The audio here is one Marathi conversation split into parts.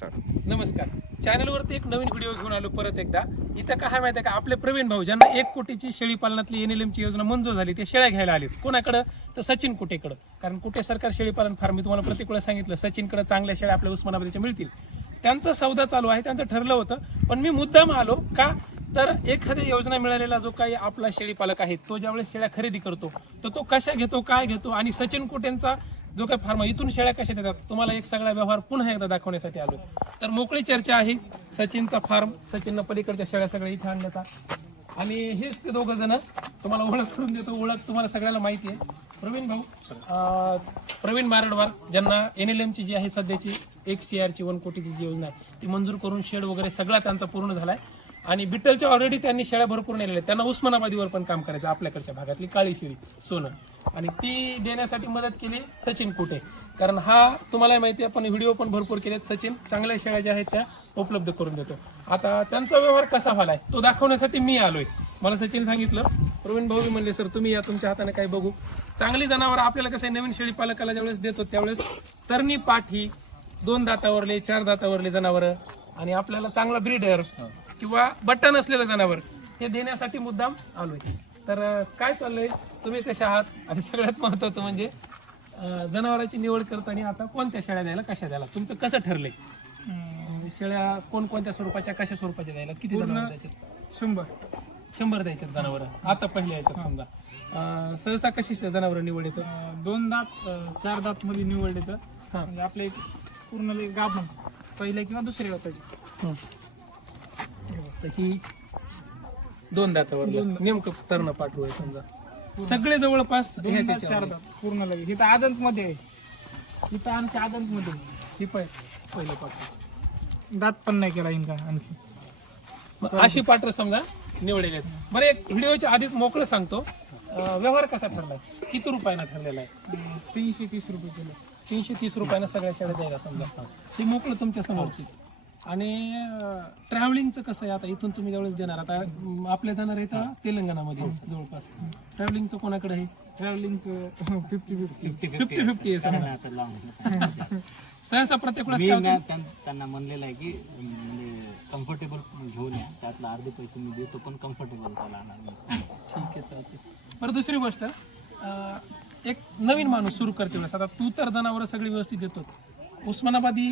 नमस्कार. चॅनलवरती एक नवीन व्हिडिओ घेऊन आलो परत एकदा. इथं काय माहिती आहे का, आपले प्रवीण भाऊ ज्यांना 1 कोटीची शेळी पालनातली NLM ची योजना मंजूर झाली, ते शेळ्या घ्यायला आलेत. कोणाकडं? तर सचिन कुटेकडं. कारण कुटे सरकार शेळी पालन फार्म, मी तुम्हाला प्रत्येक वेळेला सांगितलं, सचिनकडे चांगल्या शेळ्या आपल्या उस्मानाबादच्या मिळतील. त्यांचा सौदा चालू आहे, त्यांचं ठरलं होतं. पण मी मुद्दाम आलो का, तर एखाद्या योजना मिळालेला जो काही आपला शेळी पालक आहे, तो ज्यावेळेस शेळ्या खरेदी करतो तर तो कशा घेतो, काय घेतो, आणि सचिन कुटेंचा जो काही फार्म इथून शेळ्या कशा देतात, तुम्हाला एक सगळा व्यवहार पुन्हा एकदा दाखवण्यासाठी आलो. तर मोकळी चर्चा आहे. सचिनचा फार्म, सचिननं पलीकडच्या शेळ्या सगळ्या इथे आणल्या, आणि हेच ते दोघं जण. तुम्हाला ओळख करून देतो. ओळख तुम्हाला सगळ्याला माहिती आहे. प्रवीण भाऊ, प्रवीण मारडवार, ज्यांना NLM ची जी आहे सध्याची 1 CR ची 1 कोटीची जी योजना आहे ती मंजूर करून शेड वगैरे सगळा त्यांचा पूर्ण झालाय. आणि बिट्टलच्या ऑलरेडी त्यांनी शेळ्या भरपूर नेलेल्या. त्यांना उस्मानाबादीवर पण काम करायचं, आपल्याकडच्या भागातली काळी शेळी सोनं, आणि ती देण्यासाठी मदत केली सचिन कुटे. कारण हा तुम्हाला माहिती आहे, आपण व्हिडिओ पण भरपूर केलेत. सचिन चांगल्या शेळ्या ज्या आहेत त्या उपलब्ध करून देतो. आता त्यांचा व्यवहार कसा झालाय तो दाखवण्यासाठी मी आलोय. मला सचिन सांगितलं, प्रवीण भाऊ म्हणले, सर तुम्ही या, तुमच्या हाताने काय बघू. चांगली जनावर आपल्याला कसं नवीन शेळी पालकाला ज्यावेळेस देतो त्यावेळेस तरणी पाठ ही 2 दातावरले 4 दातावरले जनावर, आणि आपल्याला चांगला ब्रीडर किंवा बटन असलेलं जनावर हे देण्यासाठी मुद्दाम आलोय. तर काय चाललंय, तुम्ही कशा आहात, आणि सगळ्यात महत्वाचं म्हणजे जनावरांची निवड करताना आता कोणत्या शेळ्या द्यायला, कशा द्यायला, तुमचं कसं ठरलंय? शेळ्या कोणकोणत्या स्वरूपाच्या, कशा स्वरूपाच्या द्यायला, किती जनावर द्यायचे? 100 द्यायचे जनावर आता पहिल्या याच्यात. समजा सहसा कशी जनावर निवड येतं? 2 दात 4 दात मध्ये निवडले तर म्हणजे आपले एक पूर्ण गाभण पहिल्या किंवा दुसऱ्या दाताची. तर ही 2 दातावर नेमकं तरण पाठवू आहे. समजा सगळे जवळपास 2 दात 4 दात पूर्ण लगे. ही तर आदंत मध्ये आहे, इथं आमच्या आदंत मध्ये ही पहिलं पाठवू. दात पण नाही केला इनका आणखी. अशी पात्र समजा निवडलेले आहेत. बरं, एक व्हिडिओच्या आधीच मोकळं सांगतो, व्यवहार कसा ठरलाय, किती रुपयानं ठरलेला आहे? 330 रुपये किलो. 330 रुपयानं सगळ्या शेळ्या द्यायला समजा. ती मोकळं तुमच्या समोरची. आणि ट्रॅव्हलिंगचं कसं आहे, आता इथून तुम्ही ज्यावेळेस देणार, आता आपल्या जाणार आहे तर तेलंगणामध्ये जवळपास. ट्रॅव्हलिंगचं कोणाकडे आहे? ट्रॅव्हलिंगचं 50-50 आहे सगळं. सहसा प्रत्येक वेळेस त्यांना म्हणलेलं आहे की कम्फर्टेबल घेऊन या, त्यातला अर्धे पैसे मी देतो, पण कम्फर्टेबल त्याला आणा. ठीक आहे, चालते. बरं, दुसरी गोष्ट, एक नवीन माणूस सुरू करते वेळेस, आता तू तर जनावरं सगळी व्यवस्थित देतो, उस्मानाबादी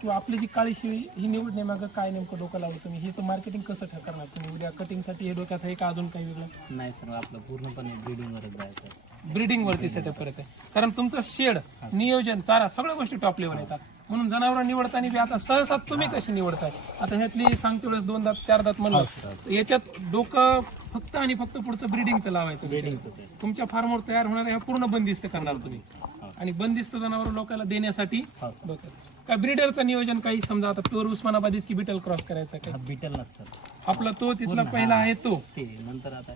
किंवा आपली जी काळी शेळी ही निवडण्यामागं काय नेमकं डोकं लावलं तुम्ही? ह्याचं मार्केटिंग कसं करणार तुम्ही? उद्या कटिंगसाठी हे डोक्यात आहे का अजून काही वेगळं? नाही सर, आपलं पूर्णपणे ब्रीडिंगवरच जायचं. ब्रीडिंगवरती सेटअप करत आहे. कारण तुमचं शेड, नियोजन, चारा, सगळ्या गोष्टी टॉप लेवल येतात. म्हणून जनावर निवडताना बी आता सहसा तुम्ही कशी निवडताय? आता ह्यातली सांगते वेळेस 2 दात 4 दात म्हणलं, याच्यात डोकं फक्त आणि फक्त पुढचं ब्रीडिंगचं लावायचं. तुमच्या फार्मवर तयार होणाऱ्या ह्या पूर्ण बंदिस्त करणार तुम्ही, आणि बंदिस्त जनावर लोकांना देण्यासाठी काय ब्रीडरचं नियोजन काही? समजा आता प्युअर उस्मानाबादीच की बिटल क्रॉस करायचा काय? बिटल ना सर, आपला तो तिथला पहिला आहे तो, ते नंतर आता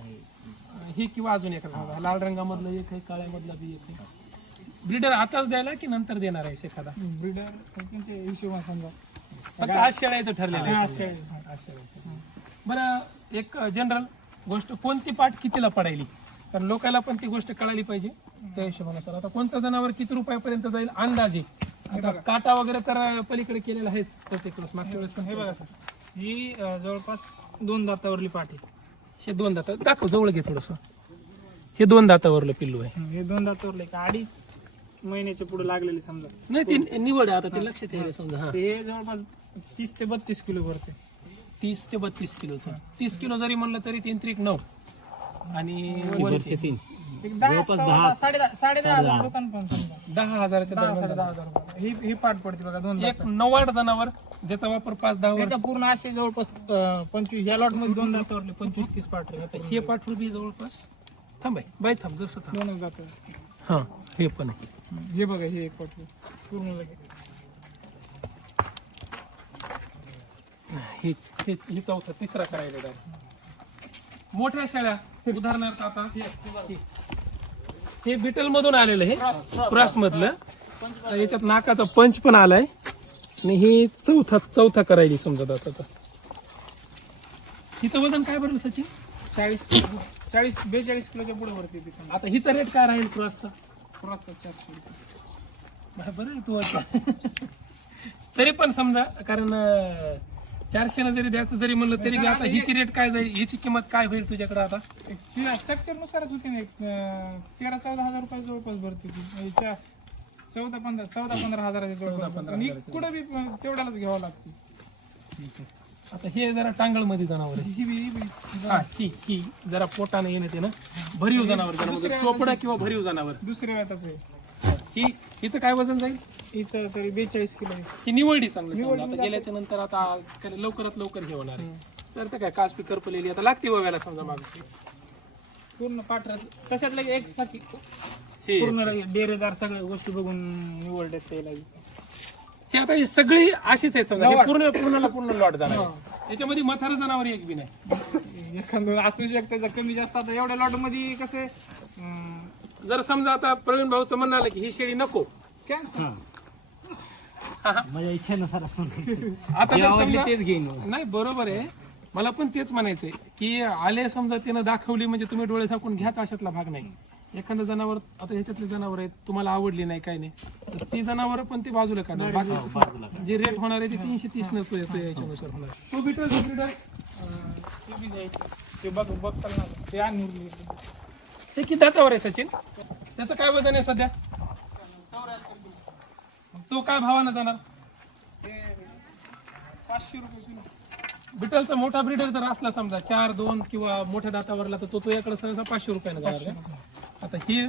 हे किंवा अजून एक लाल रंगामधलं एक आहे, काळ्यामधला बी एक आहे. ब्रीडर आताच द्यायला की नंतर देणार आहे एखादा? ब्रीडर त्यांच्या हिशोबाने समजा फक्त आज शेळ्याचं ठरलेलं आहे. बरं, एक जनरल गोष्ट, कोणती पाठ कितीला पडायली? कारण लोकांना पण ती गोष्ट कळाली पाहिजे त्या हिशोबानुसार. आता कोणतं जनावर किती रुपयापर्यंत जाईल अंदाजे? आता काटा वगैरे तर पलीकडे केलेला आहेच प्रत्येक वेळेस, मागच्या वेळेस पण. हे बघा सर, ही जवळपास 2 दातावरली पाठी. हे 2 दाता दाखव, जवळ घे थोडस. हे 2 दातावरलं पिल्लू आहे. हे 2 दातावरले का 2.5 महिन्याच्या पुढे लागलेले समजा. नाही, ती निवड आहे आता, ते लक्षात येईल समजा. हा, ते जवळपास 30 ते 32 किलो भरते. 30 ते 32 किलोचं. 30 किलो जरी म्हणलं तरी 3 त्रिक 9 आणि वरचे 3 एक 10,000 लोकांपर्यंत समजा 10,000च्या दरम्यान. 10,000. ही पाठ पडते बघा 2 एक 9 जनावर ज्याचा वापर 5-10 वर. दात पूर्ण असे जवळपास 25 या लॉट मध्ये 2 दातावरले 25-30 पाठ आहे. आता हे पाठवू बी जवळपास. थांब बाई, थांब जसं थांब. 2 दात. हा, हे पण आहे. हे बघा, हे एक पाठ पूर्ण लगे. हे चौथा, तिसरा करायला. मोठ्या शेळ्या उदाहरणार्थ आता हे बिटल मधून आलेलं, हे क्रॉस मधलं, याच्यात नाकाचा पंच पण आलाय, आणि हे चौथा करायली समजा दाताचा. हिचं वजन काय भरलं सचिन? 42 किलोच्या पुढे वरती ती समजा. आता हिचा रेट काय राहील क्रॉसचा? क्रॉसचा 400 रुपये. बरं आहे तू. तरी पण समजा कारण 400 न जरी द्यायचं जरी म्हणलं तरी बी आता हिची रेट काय जाईल, हिची किंमत काय होईल तुझ्याकडे आता? स्ट्रक्चर नुसारच होती ना 13-14 हजार रुपये जवळपास भरती ती 14-15 हजाराच्या जवळपास आणि कुठं बी तेवढ्यालाच घ्यावं लागते. ठीक आहे. आता हे जरा टांगळ मध्ये जनावर आहे. हा ही जरा पोटाने येणं ते ना भरीव जनावर चोपडा किंवा भरीव जनावर दुसऱ्या वेताचं आहे. हिचं काय वजन जाईल? हिचं तरी 42 किलो आहे. ही निवडली चांगली समजा. आता गेल्याच्या नंतर आता लवकरात लवकर हे होणार आहे. तर काय कास पिकर पलेली आता लागते वव्याला समजा मागे पूर्ण पाठरात तशातलं एक सारखी हे पूर्ण डेरेदार सगळ्या गोष्टी बघून निवडले त्याला. हे आता ही सगळी अशीच आहे समजा. हे पूर्ण लॉट जाणार आहे. याच्यामध्ये मथार जनावर एक बी नाही. एखादं असू शकतं कमी जास्त. आता एवढ्या लॉट मध्ये कसं जर समजा आता प्रवीण भाऊचं म्हणणं आलं की ही शेळी नको कॅन्सर माझ्या इच्छेनुसार असं आता जर समजा तेच घेईन. नाही बरोबर आहे, मला पण तेच म्हणायचंय की आले समजा त्यानं दाखवली म्हणजे तुम्ही डोळे झाकून घ्याच अशातला भाग नाही. एखादं जनावर आता ह्याच्यातले जनावर आहेत तुम्हाला आवडली नाही काय नाही तर ती जनावर पण ते बाजूला काढणार. बाजूला जे रेट होणार आहे ते 330 नसतो येतो याच्यानुसार होणार. तो बिटर ते बी द्यायचं. ते बघताल ना ते आणि उरले. ते किती दातावर आहे सचिन? त्याचं काय वजन आहे सध्या? तो काय भावानं जाणार? 500 रुपये किलो. बिटलचा मोठा ब्रीडर जर असला समजा 4-2 किंवा मोठ्या दातावरला तर तो याकडे सहसा 500 रुपयानं जाणार आहे. आता ही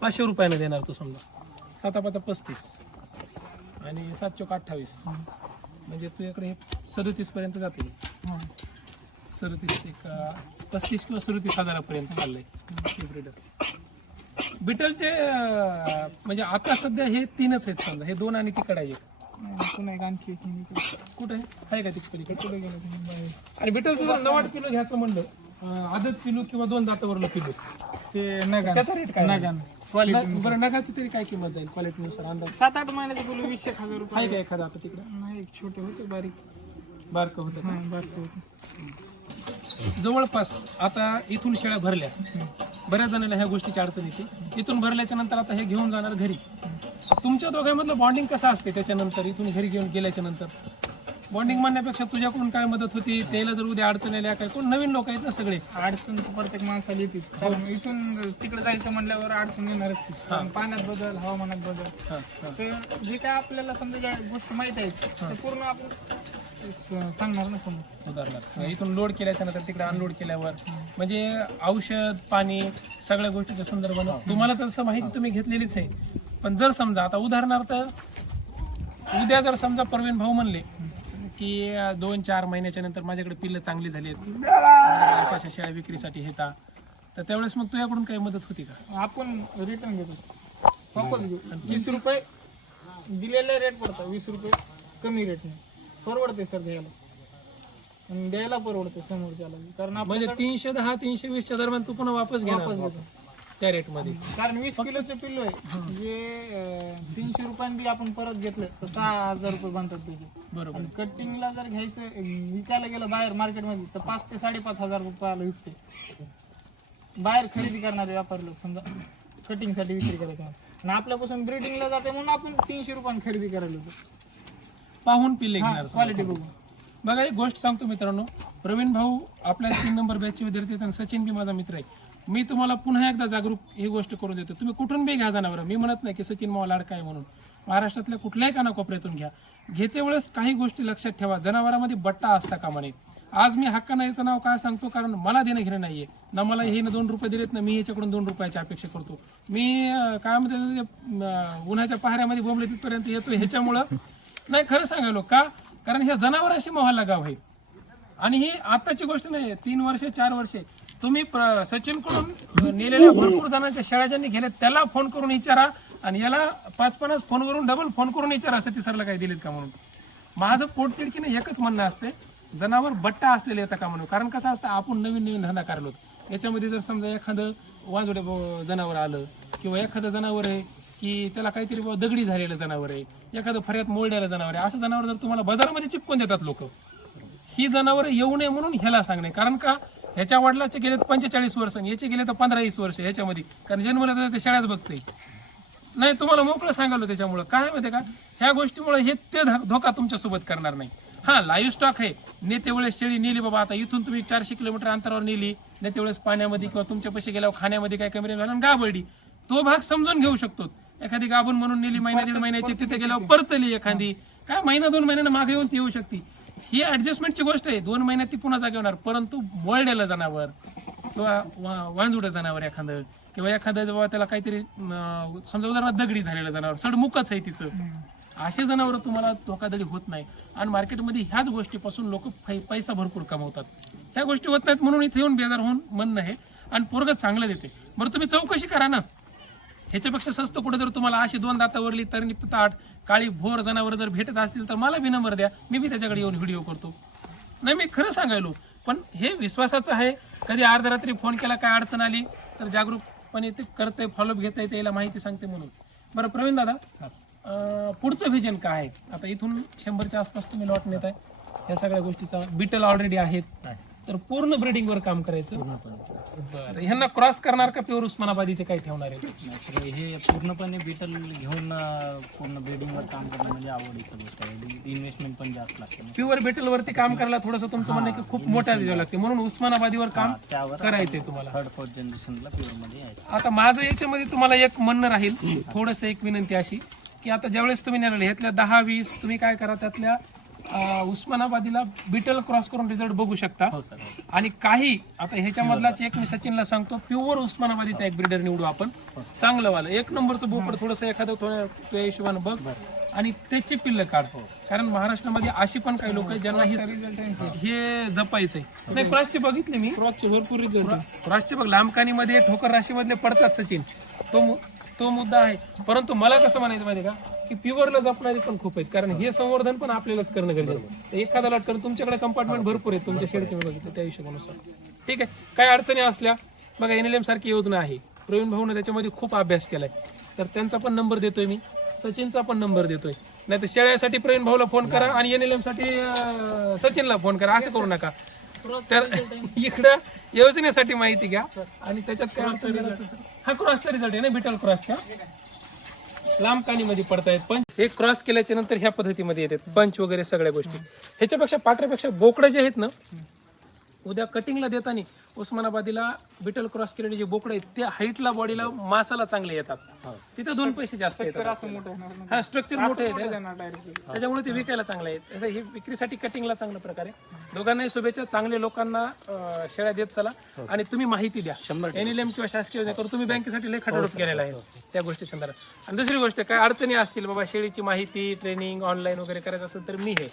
500 रुपयानं देणार तो समजा. 7-5 35 आणि 7-4 28 म्हणजे तू याकडे हे 37 पर्यंत जाते. 37 एक 35 किंवा 37 हजारापर्यंत चाललंय ब्रीडर. बिटलचे म्हणजे आता सध्या हे 3च आहेत समजा. हे 2 आणि तिकडे आहे एक. पुन्हा एक आणखी एक कुठे आहे का तिकडे? पुढे गेलं आणि बिटलचं जर 90 किलो घ्यायचं म्हणलं आदत पिलू किंवा 2 दातावरलं पिलू ते नगा त्याचा रेट काय? नगा क्वालिटी बरं नगाची तरी काय किंमत जाईल क्वालिटीनुसार अंदाज 7-8 महिन्याचं बोलू 20,000 रुपये. आहे का एखादा आता तिकडे? नाही एक छोटे होते बारीक बारकं होतं का? बारीक होते. जवळपास आता इथून शेळ्या भरल्या बऱ्याच जणांना ह्या गोष्टीची अडचण येते. इथून भरल्याच्या नंतर आता हे घेऊन जाणार घरी. तुमच्या दोघांमधलं बॉन्डिंग कसं असते त्याच्यानंतर इथून घरी घेऊन गेल्याच्या नंतर? बॉन्डिंग म्हणण्यापेक्षा तुझ्याकडून काय मदत होती? त्याला जर उद्या अडचण आल्या काय कोण नवीन लोक आहेत ना सगळे अडचण तर प्रत्येक माणसाला येतेच. कारण इथून तिकडे जायचं म्हणल्यावर अडचण येणारच की. कारण पाण्यात बदल, हवामानात बदल. तर जे काय आपल्याला समजा ज्या गोष्टी माहित आहेत ते पूर्ण आपण सांगणार ना समोर. उदाहरणार्थ इथून लोड केल्याच्या नंतर तिकडे अनलोड केल्यावर म्हणजे औषध पाणी सगळ्या गोष्टीचं सुंदर बनव. तुम्हाला तसं माहिती तुम्ही घेतलेलीच आहे. पण जर समजा आता उदाहरणार्थ उद्या जर समजा प्रवीण भाऊ म्हणले की 2-4 महिन्याच्या नंतर माझ्याकडे पिल्लं चांगली झाली आहेत, अशा शेळ्या विक्रीसाठी येतात, तर त्यावेळेस मग तुझ्याकडून काही मदत होती का? आपण रिटर्न घेतो वापस घेऊ. 20 रुपये दिलेला रेट पडतो, 20 रुपये कमी रेटने परवडते सर घ्यायला आणि द्यायला परवडते समोरच्याला. कारण म्हणजे 310-320 दरम्यान तू पुन्हा वापस घेणार त्या रेट मध्ये. कारण 20 किलोचं पिल्लू आहे जे 300 रुपयांनी आपण परत घेतलं तर 6,000 रुपये बनतात त्याचे. बरोबर. आणि कटिंगला जर घ्यायचं विकायला गेलं बाहेर मार्केटमध्ये तर 5,000 ते 5,500 रुपयाला विकते बाहेर खरेदी करणारे व्यापारी लोक समजा कटिंगसाठी विक्री करायचं. आणि आपल्यापासून ब्रीडिंगला जाते म्हणून आपण 300 रुपयांनी खरेदी करायला होतो. पाहून पिल्ले घेणार क्वालिटी बघून. बघा एक गोष्ट सांगतो मित्रांनो, प्रवीण भाऊ आपल्या 3 नंबर बॅचचे विद्यार्थी आहेत आणि सचिन बी माझा मित्र आहे. मी तुम्हाला पुन्हा एकदा जागरूक ही गोष्ट करून देतो. तुम्ही कुठून बी घ्या जनावर. मी म्हणत नाही की सचिन मावा लाडका आहे म्हणून. महाराष्ट्रातल्या कुठल्याही कानाकोपऱ्यातून घ्या. घेते वेळेस काही गोष्टी लक्षात ठेवा. जनावरांमध्ये बट्टा असता कामा नये. आज मी हक्कानं याचं नाव काय सांगतो कारण मला देणं घेणं नाहीये ना. मला हे 2 रुपये दिलेत ना मी याच्याकडून 2 रुपयाची अपेक्षा करतो. मी काय म्हणते उन्हाच्या पहाऱ्यामध्ये बोंबले तिथपर्यंत येतो ह्याच्यामुळं नाही. खरं सांगायलो का कारण हे जनावरांशी मोहायला गाव आहे आणि ही आताची गोष्ट नाही. 3 वर्षे 4 वर्षे तुम्ही सचिन कडून नेलेल्या भरपूर जणांच्या शेळ्या ज्यांनी गेल्या त्याला फोन करून विचारा आणि याला 5-50 फोनवरून डबल फोन करून विचारा सती सरला काय दिलेत का म्हणून. माझं पोटतिडकीने एकच म्हणणं असते जनावर बट्टा असलेले येतं का म्हणून. कारण कसं असतं आपण नवीन धंदा करलो याच्यामध्ये जर समजा एखादं वाजोडे जनावर आलं किंवा एखादं जनावर आहे की त्याला काहीतरी दगडी झालेलं जनावर आहे, एखादं फऱ्यात मोडलेलं जनावर आहे, असं जनावर जर तुम्हाला बाजारामध्ये चिपकून देतात लोक, ही जनावर येऊ नये म्हणून ह्याला सांगणे. कारण का ह्याच्या वडिलाचे गेले 45 वर्ष आणि याचे गेले तर 15-20 वर्ष ह्याच्यामध्ये. कारण जन्मला तर ते शाळाच बघते नाही तुम्हाला मोकळं सांगालो त्याच्यामुळं काय माहिती का ह्या गोष्टीमुळे हे ते धोका तुमच्यासोबत करणार नाही. हा लाईव्ह स्टॉक आहे, नेते वेळेस शेळी नेली बाबा, आता इथून तुम्ही 400 किलोमीटर अंतरावर नेली, नेते वेळेस पाण्यामध्ये किंवा तुमच्या पैसे गेल्यावर खाण्यामध्ये काय कमी झालं आणि गाबळली, तो भाग समजून घेऊ शकतो. एखादी गाभून म्हणून नेली महिना 1.5 महिन्याची, तिथे गेल्यावर परतली एखादी, काय महिना 2 महिन्यानं मागे येऊन ती येऊ शकते. ही ऍडजस्टमेंटची गोष्ट आहे. 2 महिन्यात ती पुन्हा जागे होणार. परंतु बोळडेलं जनावर किंवा वांजुडं जनावर एखादं किंवा एखादं जेव्हा त्याला काहीतरी समजा उदाहरणार्थ दगडी झालेलं जनावर, सडमुखच आहे तिचं, असे जनावर तुम्हाला धोकाधडी होत नाही. आणि मार्केटमध्ये ह्याच गोष्टीपासून लोक पैसा भरपूर कमवतात. ह्या गोष्टी होत नाहीत म्हणून इथे येऊन बेजार होऊन म्हणणं आहे. आणि पोरगं चांगलं देते. बरं तुम्ही चौकशी करा ना, ह्याच्यापेक्षा स्वस्त कुठे जर तुम्हाला अशी 2 दातावरली तरी ताट काळी भोर जनावर जर भेटत असतील तर मला बी नंबर द्या, मी बी त्याच्याकडे येऊन व्हिडिओ करतो. नाही मी खरं सांगायलो, पण हे विश्वासाचं आहे. कधी अर्ध्या रात्री फोन केला काय अडचण आली तर जागरूकपणे ते करते, फॉलोअप घेता येते, याला माहिती सांगते म्हणून. बरं प्रवीण दादा, पुढचं व्हिजन काय आहे? आता इथून 100च्या आसपास तुम्ही लॉट नेत आहे, ह्या सगळ्या गोष्टीचा बिटल ऑलरेडी आहेत, तर पूर्ण ब्रीडिंग वर काम करायचं. बरं ह्यांना क्रॉस करणार का प्युअर उस्मानाबादीचे काय ठेवणार आहे? हे पूर्णपणे बिटल घेऊन पूर्ण ब्रीडिंगवर काम करणं म्हणजे आवडीचं गोष्ट आहे. इन्व्हेस्टमेंट पण जास्त लागते. प्युअर बिटल वरती काम करायला थोडंसं तुमचं म्हणणं की खूप मोठा द्यावं लागते, म्हणून उस्मानाबादीवर काम करायचंय तुम्हाला. 3rd-4th जनरेशनला प्युअरमध्ये आहे. आता माझं याच्यामध्ये तुम्हाला एक म्हणणं राहील, थोडंसं एक विनंती अशी की आता ज्यावेळेस तुम्ही नेलेले ह्यातल्या 10-20 तुम्ही काय करा, त्यातल्या उस्मानाबादीला बिटल क्रॉस करून रिझल्ट बघू शकता. आणि काही आता ह्याच्यामधलाच एक मी सचिनला सांगतो, प्युअर उस्मानाबादीचा एक ब्रीडर निवडू आपण, चांगलं वाला 1 नंबरचं बोकड, थोडंसं एखादं थोड्या हिशोबानं बघ आणि त्याची पिल्ल काढतो. कारण महाराष्ट्रामध्ये अशी पण काही लोक आहेत ज्यांना हे जपायचंय. नाही क्रॉसचे बघितले मी, क्रॉसचे भरपूर रिझल्ट, क्रॉसचे बघ लांबकानीमध्ये ठोकर राशीमधले पडतात सचिन, तो मुद्दा आहे. परंतु मला कसं म्हणायचं माहिती का की प्युअरला जपणारे पण खूप आहेत, कारण हे संवर्धन पण आपल्यालाच करणं गरजेचं आहे. एखादा लॉट करून तुमच्याकडे कंपार्टमेंट भरपूर आहेत तुमच्या शेडचे मी बघितलं त्या हिशोबानुसार. ठीक आहे, काय अडचणी असल्या बघा NLM सारखी योजना आहे, प्रवीण भाऊने त्याच्यामध्ये खूप अभ्यास केलाय, तर त्यांचा पण नंबर देतोय मी, सचिनचा पण नंबर देतोय. नाही तर शेळ्यासाठी प्रवीण भाऊला फोन करा आणि NLM साठी सचिनला फोन करा, असं करू नका. तर इकडं योजनेसाठी माहिती घ्या आणि त्याच्यात काय अडचण. हा क्रॉसचा रिझल्ट आहे ना, बिटल क्रॉसच्या लांब कानीमध्ये पडतायत पंच. हे क्रॉस केल्याच्या नंतर ह्या पद्धतीमध्ये येतात पंच वगैरे सगळ्या गोष्टी. ह्याच्यापेक्षा पाकऱ्यापेक्षा बोकडं जे आहेत ना, उद्या कटिंगला देताना उस्मानाबादीला बिटल क्रॉस केलेले जे बोकडे आहेत ते हाईटला बॉडीला मासाला चांगले येतात, तिथे 2 पैसे जास्त येतात. हा स्ट्रक्चर मोठे आहे त्याच्यामुळे ते विकायला चांगले आहेत. हे विक्रीसाठी कटिंगला चांगल्या प्रकारे. दोघांनाही शुभेच्छा, चांगले लोकांना शेळ्या देत चला आणि तुम्ही माहिती द्या. NLM किंवा शासकीय योजना करून तुम्ही बँकेसाठी लय खटाटोप केलेला आहे त्या गोष्टी संदर्भात. आणि दुसरी गोष्ट काय अडचणी असतील बाबा शेळीची माहिती ट्रेनिंग ऑनलाईन वगैरे करायचं असेल तर मी हे,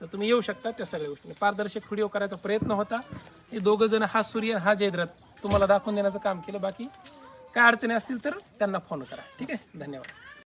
तर तुम्ही येऊ शकता. त्या सगळ्या गोष्टी पारदर्शक व्हिडिओ करायचा प्रयत्न होता. हे 2 जण, हा सूर्य हा जयद्रथ, तुम्हाला दाखवून देण्याचं काम केलं. बाकी काय अडचणी असतील तर त्यांना फोन करा. ठीक आहे, धन्यवाद.